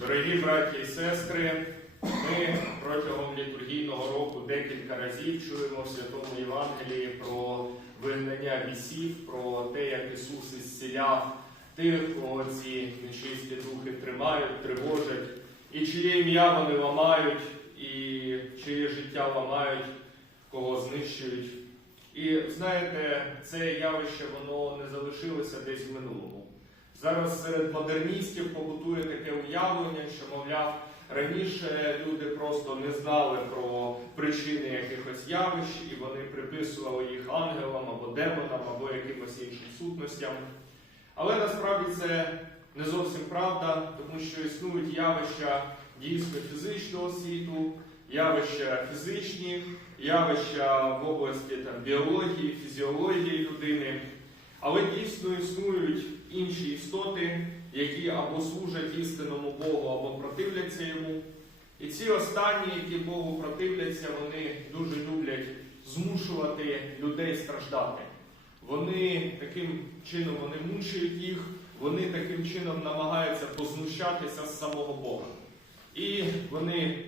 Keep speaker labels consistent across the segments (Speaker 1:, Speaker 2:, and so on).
Speaker 1: Дорогі браті і сестри, ми протягом літургійного року декілька разів чуємо в Святому Євангелії про вигнання бісів, про те, як Ісус ісціляв тих, кого ці нечисті духи тримають, тривожать, і чиє ім'я вони ламають, і чиє життя ламають, кого знищують. І знаєте, це явище воно не залишилося десь в минулому. Зараз серед модерністів побутує таке уявлення, що, мовляв, раніше люди просто не знали про причини якихось явищ, і вони приписували їх ангелам або демонам, або якимось іншим сутностям. Але насправді це не зовсім правда, тому що існують явища дійсно фізичного світу, явища фізичні, явища в області там, біології, фізіології людини. Але дійсно існують інші істоти, які або служать істинному Богу, або противляться йому. І ці останні, які Богу противляться, вони дуже люблять змушувати людей страждати. Вони таким чином вони мучують їх, вони таким чином намагаються познущатися з самого Бога. І вони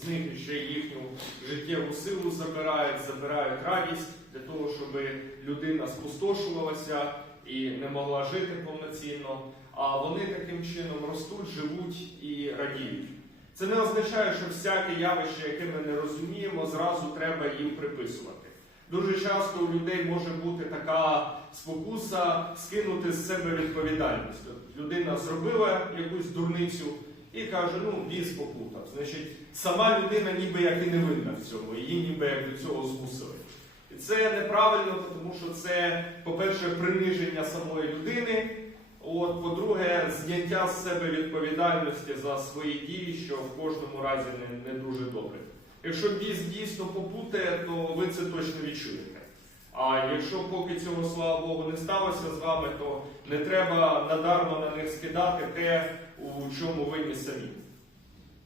Speaker 1: з них ще їхню життєву силу забирають, забирають радість для того, щоб людина спустошувалася і не могла жити повноцінно. А вони таким чином ростуть, живуть і радіють. Це не означає, що всяке явище, яке ми не розуміємо, зразу треба їм приписувати. Дуже часто у людей може бути така спокуса скинути з себе відповідальність. Людина зробила якусь дурницю і каже, ну, біс попутав. Значить, сама людина ніби як і не винна в цьому, її ніби як до цього змусили. І це неправильно, тому що це, по-перше, приниження самої людини. От, по-друге, зняття з себе відповідальності за свої дії, що в кожному разі не, не дуже добре. Якщо біс дійсно попутає, то ви це точно відчуєте. А якщо поки цього, слава Богу, не сталося з вами, то не треба надармо на них скидати те, у чому винні самі.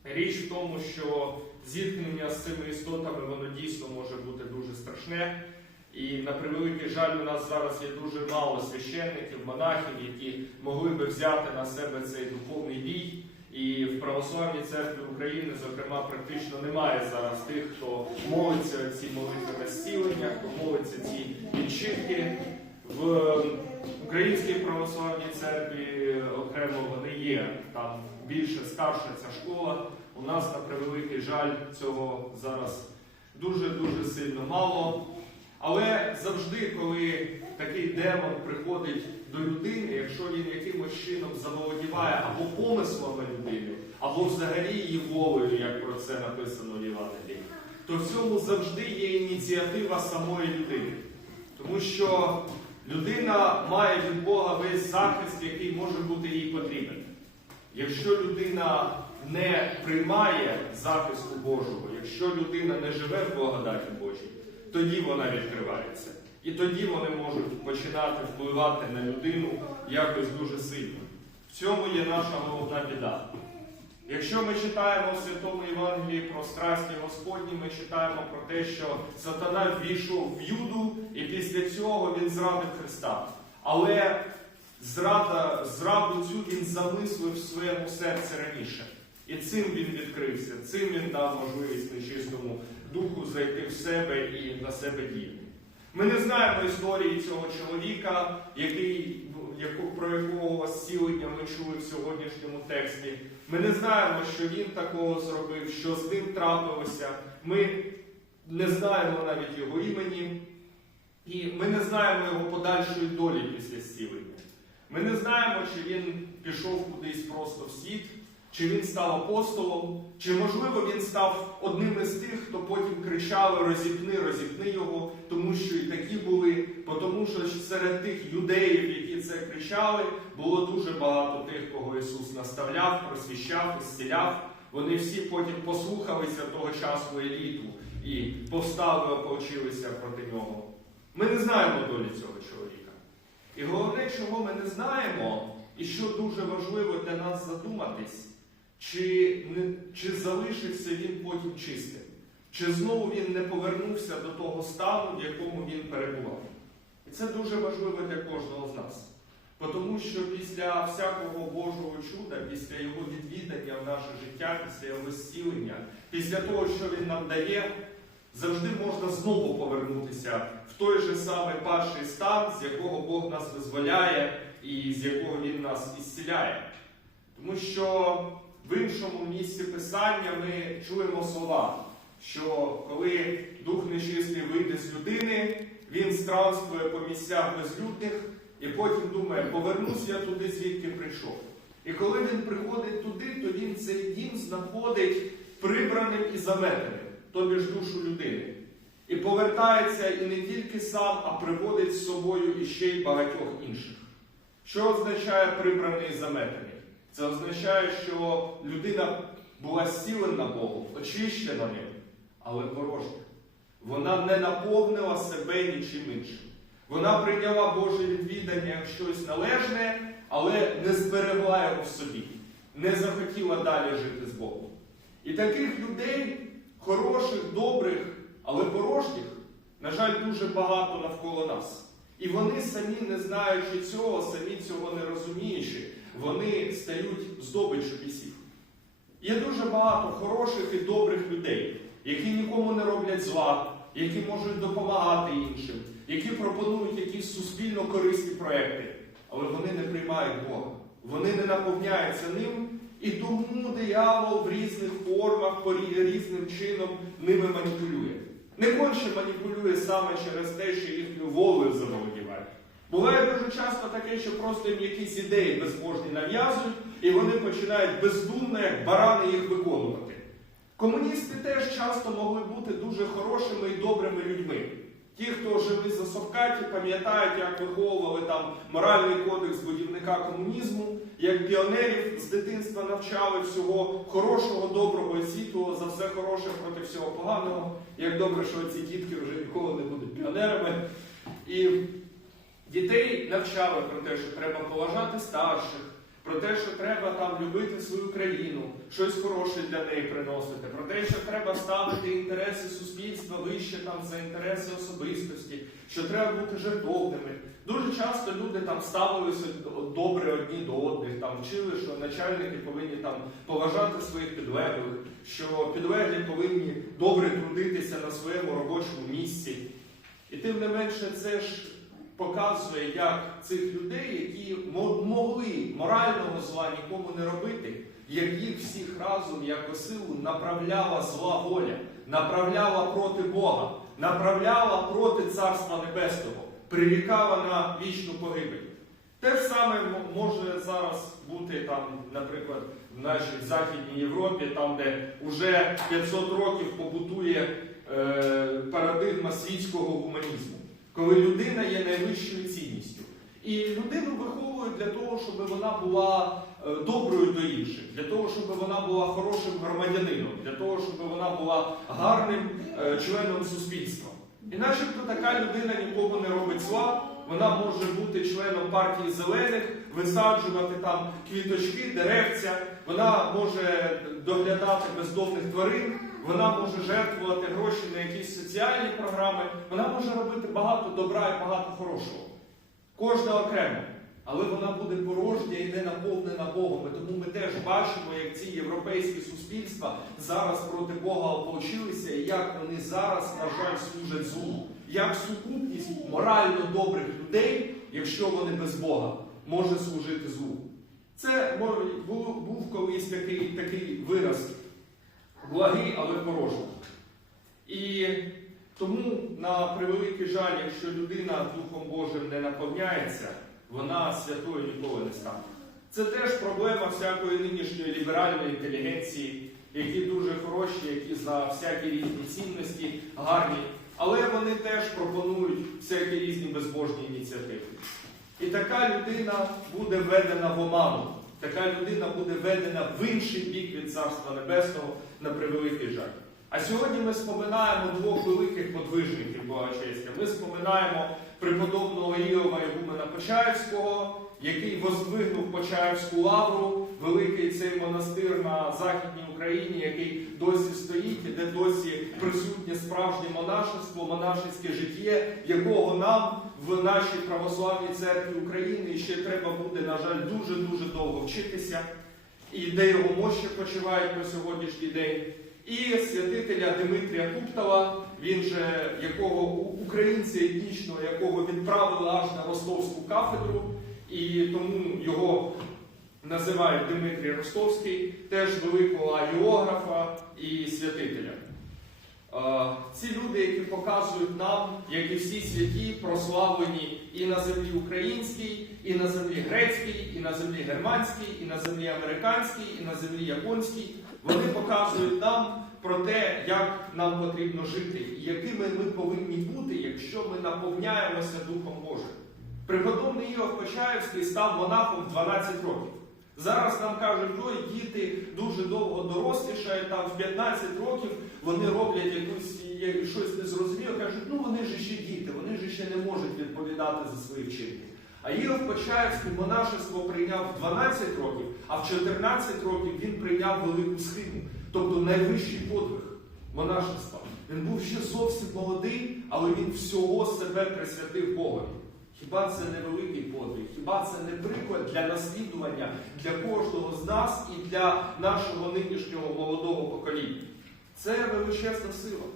Speaker 1: Річ в тому, що зіткнення з цими істотами воно дійсно може бути дуже страшне. І на превеликий жаль, у нас зараз є дуже мало священників, монахів, які могли би взяти на себе цей духовний бій. І в православній церкві України, зокрема, практично немає зараз тих, хто молиться ці молитви на зцілення, хто молиться ці відчинки. В Українській православній церкві окремо вони є. Там більше старша ця школа. У нас, на превеликий жаль, цього зараз дуже-дуже сильно мало. Але завжди, коли такий демон приходить до людини, якщо він якимось чином заволодіває або помислами людини, або взагалі її волею, як про це написано в Євангелії, то в цьому завжди є ініціатива самої людини. Тому що людина має від Бога весь захист, який може бути їй потрібен. Якщо людина не приймає захисту Божого, якщо людина не живе в благодаті Божій, тоді вона відкривається. І тоді вони можуть починати впливати на людину якось дуже сильно. В цьому є наша головна біда. Якщо ми читаємо в Святому Євангелії про страсті Господні, ми читаємо про те, що сатана ввійшов в Юду, і після цього він зрадив Христа. Але зрада, зраду цю він замислив в своєму серці раніше. І цим він відкрився, цим він дав можливість нечистому духу зайти в себе і на себе діяти. Ми не знаємо історії цього чоловіка, який, про якого зцілення ми чули в сьогоднішньому тексті. Ми не знаємо, що він такого зробив, що з ним трапилося. Ми не знаємо навіть його імені, і ми не знаємо його подальшої долі після зцілення. Ми не знаємо, чи він пішов кудись просто в світ, чи він став апостолом, чи, можливо, він став одним із тих, хто потім кричали розіпни, розіпни його, тому що і такі були, тому що серед тих юдеїв, які це кричали, було дуже багато тих, кого Ісус наставляв, просвіщав, зціляв. Вони всі потім послухалися того часу еліту і повстали, ополчилися проти нього. Ми не знаємо долі цього чоловіка. І головне, чого ми не знаємо, і що дуже важливо для нас задуматись, чи, не, чи залишився він потім чистим, чи знову він не повернувся до того стану, в якому він перебував. І це дуже важливо для кожного з нас. Тому що після всякого Божого чуда, після його відвідання в наше життя, після його зцілення, після того, що він нам дає, завжди можна знову повернутися в той же самий перший стан, з якого Бог нас визволяє і з якого Він нас ісціляє. Тому що в іншому місці Писання ми чуємо слова, що коли дух нечистий вийде з людини, він странствує по місцях безлюдних і потім думає, повернусь я туди, звідки прийшов. І коли він приходить туди, то він цей дім знаходить прибраним і заметеним, тобі ж душу людини. І повертається і не тільки сам, а приводить з собою іще й багатьох інших. Що означає прибраний і заметений? Це означає, що людина була зцілена Богом, очищена ним, але порожня. Вона не наповнила себе нічим іншим. Вона прийняла Боже відвідання як щось належне, але не зберегла його в собі, не захотіла далі жити з Богом. І таких людей, хороших, добрих, але порожніх, на жаль, дуже багато навколо нас. І вони самі, не знаючи цього, самі цього не розуміючи, вони стають здобиччю бісів. Є дуже багато хороших і добрих людей, які нікому не роблять зла, які можуть допомагати іншим, які пропонують якісь суспільно корисні проекти, але вони не приймають Бога. Вони не наповняються ним, і тому диявол в різних формах, різним чином ними маніпулює. Не конче маніпулює саме через те, що їхню волею заволодіває. Буває дуже часто таке, що просто їм якісь ідеї безбожні нав'язують, і вони починають бездумно, як барани їх виконувати. Комуністи теж часто могли бути дуже хорошими і добрими людьми. Ті, хто жили за Совкаті, пам'ятають, як виховували там моральний кодекс будівника комунізму, як піонерів з дитинства навчали всього хорошого, доброго і світлого, за все хороше проти всього поганого. Як добре, що ці дітки вже ніколи не будуть піонерами. І дітей навчали про те, що треба поважати старших, про те, що треба там любити свою країну, щось хороше для неї приносити, про те, що треба ставити інтереси суспільства вище там за інтереси особистості, що треба бути жертовними. Дуже часто люди там ставилися добре одні до одних, там вчили, що начальники повинні там поважати своїх підлеглих, що підлеглі повинні добре трудитися на своєму робочому місці. І тим не менше, це ж показує, як цих людей, які могли морального зла нікому не робити, як їх всіх разом, як силу, направляла зла воля, направляла проти Бога, направляла проти Царства Небесного, прирікала на вічну погибель. Те ж саме може зараз бути там, наприклад, в нашій Західній Європі, там, де вже 500 років побутує е, парадигма світського гуманізму, коли людина є найвищою цінністю. І людину виховують для того, щоб вона була е, доброю до інших, для того, щоб вона була хорошим громадянином, для того, щоб вона була гарним е, членом суспільства. І начебто така людина нікого не робить зла, вона може бути членом партії зелених, висаджувати там квіточки, деревця, вона може доглядати бездомних тварин, вона може жертвувати гроші на якісь соціальні програми, вона може робити багато добра і багато хорошого. Кожна окремо. Але вона буде порожня і не наповнена Богом. І тому ми теж бачимо, як ці європейські суспільства зараз проти Бога ополчилися, і як вони зараз, на жаль, служать злу. Як сукупність морально добрих людей, якщо вони без Бога, може служити злу. Це був, колись такий, такий вираз благий, але порожній. І тому, на превеликий жаль, якщо людина Духом Божим не наповняється, вона святою ніколи не стане. Це теж проблема всякої нинішньої ліберальної інтелігенції, які дуже хороші, які за всякі різні цінності гарні, але вони теж пропонують всякі різні безбожні ініціативи. І така людина буде введена в оману, така людина буде введена в інший бік від Царства Небесного на превеликий жаль. А сьогодні ми споминаємо двох великих подвижників Благочестя. Ми споминаємо преподобного Іова Ігумена Почаївського, який воздвигнув Почаївську лавру, великий цей монастир на Західній Україні, який досі стоїть і де досі присутнє справжнє монашество, монашеське життя, якого нам
Speaker 2: в нашій православній церкві України і ще треба буде, на жаль, дуже-дуже довго вчитися, і де його мощі почивають на сьогоднішній день. І святителя Дмитрія Туптала, він же якого українця етнічного, якого відправили аж на Ростовську кафедру, і тому його називають Дмитрій Ростовський, теж великого агіографа і святителя. Е, Ці люди, які показують нам, як і всі святі, прославлені і на землі українській, і на землі грецькій, і на землі германській, і на землі американській, і на землі японській, вони показують нам про те, як нам потрібно жити, і якими ми повинні бути, якщо ми наповняємося Духом Божим. Преподобний Іов Почаївський став монахом 12 років. Зараз нам кажуть, ой, діти дуже довго дорослішають, там в 15 років вони роблять якусь щось незрозуміле, кажуть, ну вони ж ще діти, вони ж ще не можуть відповідати за свої вчинки. А Іов Почаївський монашество прийняв в 12 років, а в 14 років він прийняв велику схиму, тобто найвищий подвиг монашества. Він був ще зовсім молодий, але він всього себе присвятив Богові. Хіба це не великий подвиг? Хіба це не приклад для наслідування для кожного з нас і для нашого нинішнього молодого покоління? Це величезна сила.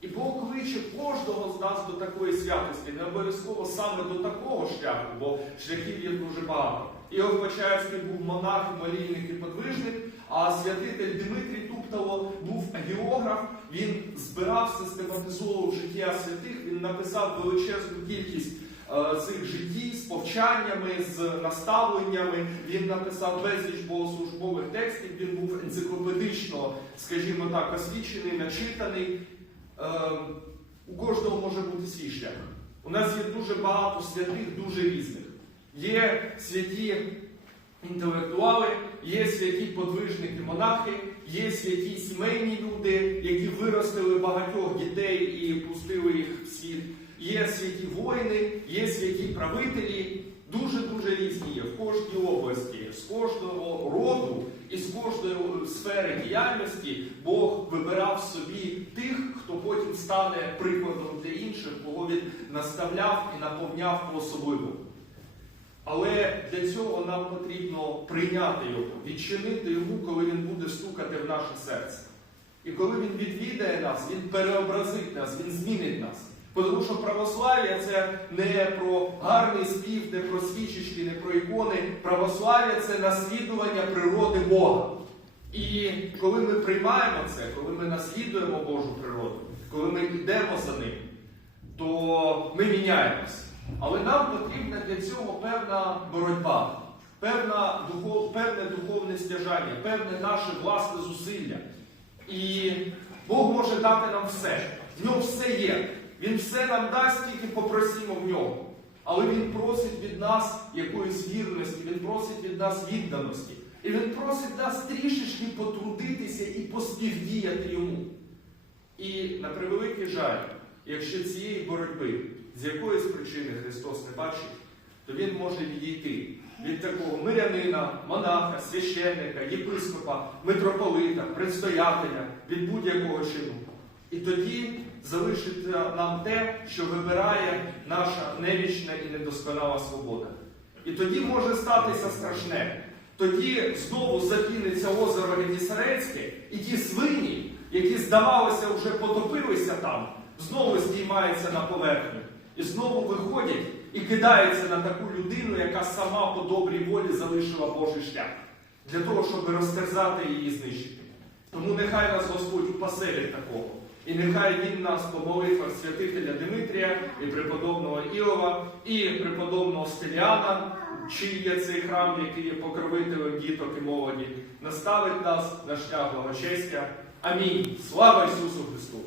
Speaker 2: І Бог кличе кожного з нас до такої святості, не обов'язково саме до такого шляху, бо шляхів є дуже багато. Іов Почаївський був монах, молільник і подвижник, а святитель Дмитрій Туптало був агіограф, він збирав, систематизовував життя святих, він написав величезну кількість цих житті з повчаннями, з наставленнями. Він написав безліч богослужбових текстів, він був енциклопедично, скажімо так, освічений, начитаний. Е, у кожного може бути свій шлях. У нас є дуже багато святих, дуже різних. Є святі інтелектуали, є святі подвижники, монахи, є святі сімейні люди, які виростили багатьох дітей і пустили їх в світ. Є святі воїни, є святі правителі. Дуже-дуже різні є в кожній області, з кожного роду і з кожної сфери діяльності Бог вибирав собі тих, хто потім стане прикладом для інших, кого він наставляв і наповняв по-особливо. Але для цього нам потрібно прийняти його, відчинити йому, коли він буде стукати в наше серце. І коли він відвідає нас, він переобразить нас, він змінить нас. Тому що православ'я це не про гарний спів, не про свічечки, не про ікони. Православ'я це наслідування природи Бога. І коли ми приймаємо це, коли ми наслідуємо Божу природу, коли ми йдемо за ним, то ми міняємося. Але нам потрібна для цього певна боротьба, певна духов, певне духовне стяжання, певне наше власне зусилля. І Бог може дати нам все. В ньому все є. Він все нам дасть, тільки попросимо в нього. Але Він просить від нас якоїсь вірності, Він просить від нас відданості. І Він просить нас трішечки потрудитися і поспівдіяти йому. І на превеликий жаль, якщо цієї боротьби з якоїсь причини Христос не бачить, то Він може відійти від такого мирянина, монаха, священника, єпископа, митрополита, предстоятеля, від будь-якого чину. І тоді залишиться нам те, що вибирає наша невічна і недосконала свобода. І тоді може статися страшне. Тоді знову закинеться озеро Генісарецьке, і ті свині, які, здавалося, вже потопилися там, знову здіймаються на поверхню. І знову виходять і кидаються на таку людину, яка сама по добрій волі залишила Божий шлях, для того, щоб розтерзати її і знищити. Тому нехай нас Господь упасе від такого. І нехай Він нас по молитвах святителя Димитрія і преподобного Іова, і преподобного Стеліана, чий є цей храм, який є покровителем діток і молоді, наставить нас на шлях благочестя. Амінь. Слава Ісусу Христу!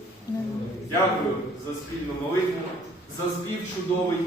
Speaker 2: Дякую за спільну молитву, за спів чудовий.